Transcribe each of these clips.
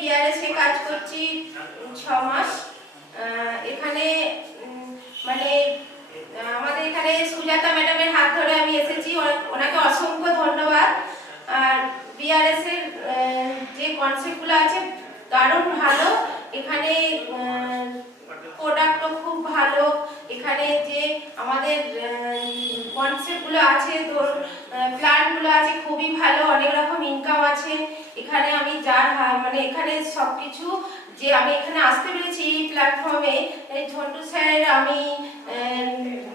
BRS এ কাজ করছি 6 মাস। এখানে মানে আমাদের এখানে সুজাতা ম্যাডামের হাত ধরে আমি এসেছি, ওনাকে অসংখ্য ধন্যবাদ। আর বিআরএস এর যে কনসেপ্টগুলো আছে দারুণ ভালো, এখানে প্রোডাক্টও খুব ভালো, এখানে যে আমাদের কনসেপ্টগুলো আছে, প্ল্যানগুলো আছে খুবই ভালো, অনেক রকম ইনকাম আছে এখানে। আমি যার মানে এখানে সবকিছু যে আমি এখানে আসতে পেরেছি এই প্ল্যাটফর্মে ঝন্টু স্যার আমি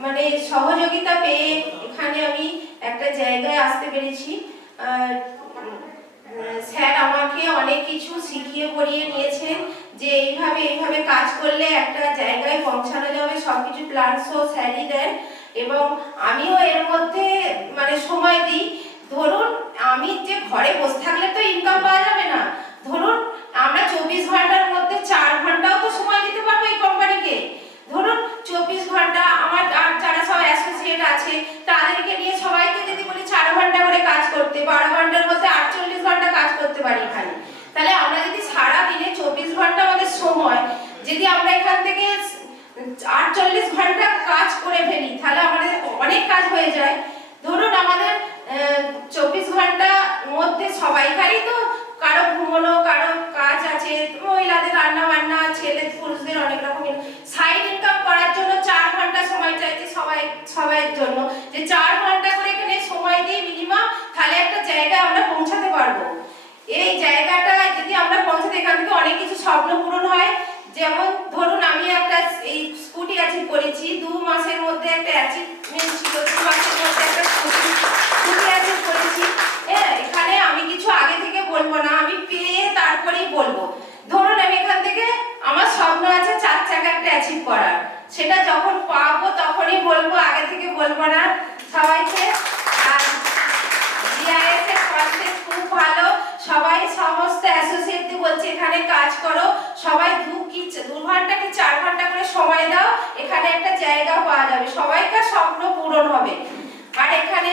মানে সহযোগিতা পেয়ে এখানে আমি একটা জায়গায় আসতে পেরেছি। স্যার আমাকে অনেক কিছু শিখিয়ে পড়িয়ে নিয়েছেন যে এইভাবে কাজ করলে একটা জায়গায় পৌঁছানো যাবে, সবকিছু প্ল্যান সহ স্যারই দেন এবং আমিও এর মধ্যে মানে সময় দিই। ধরুন আমি যে ঘরে বসে থাকলে তো ইনকাম পাওয়া যাবে না, ধরুন আমরা 24 ঘন্টার মধ্যে 4 ঘন্টাও তো সময় দিতে পারবো এই কোম্পানিকে। ধরুন 24 ঘন্টা আমার যারা সব অ্যাসোসিয়েট আছে তাদেরকে নিয়ে সবাইকে যদি বলি 4 ঘন্টা করে কাজ করতে, 12 ঘন্টার মধ্যে 48 ঘন্টা কাজ করতে পারি এখানে, তাহলে আমরা যদি সারা দিনে 24 ঘন্টা আমাদের সময় যদি আমরা এখান থেকে 48 ঘন্টা কাজ করে ফেলি তাহলে আমাদের অনেক কাজ হয়ে যায়। ধরুন আমাদের 24 ঘন্টার মধ্যে সবাইকারই তো কারো ঘুমানো, কারো কাজ আছে, মহিলাদের রান্না বান্না, ছেলে পুরুষদের অনেক রকম সাইড ইনকাম করার জন্য 4 ঘন্টা সময় চাইছে সবাইয়ের জন্য, যে 4 ঘন্টা করে এখানে সময় দিয়ে মিনিমাম তাহলে একটা জায়গায় আমরা পৌঁছাতে পারবো। এই জায়গাটা যদি আমরা পৌঁছাতে এখান থেকে অনেক কিছু স্বপ্ন পূরণ হয়। যেমন ধরুন আমি একটা এই স্কুটি অ্যাচিভ করেছি 2 মাসের মধ্যে, একটা অ্যাচিভমেন্ট ছিল 2 মাসের মধ্যে একটা স্কুটি অ্যাচিভ করেছি। এখানে আমি কিছু আগে থেকে বলবো না, আমি পেয়ে তারপরেই বলবো। ধরুন আমি এখান থেকে আমার স্বপ্ন আছে 4 চাকা একটা অ্যাচিভ করার, সেটা যখন পাবো তখনই বলবো, আগে থেকে বলবো না সবাইকে। আর বিআরএস এর কনসেপ্ট খুব ভালো, সবাই সমস্ত অ্যাসোসিয়েটদের বলছে এখানে কাজ করো, সবাই 2 ঘন্টা কি 4 ঘন্টা করে সময় দাও, এখানে একটা জায়গা পাওয়া যাবে, সবাইকার স্বপ্ন পূরণ হবে। আর এখানে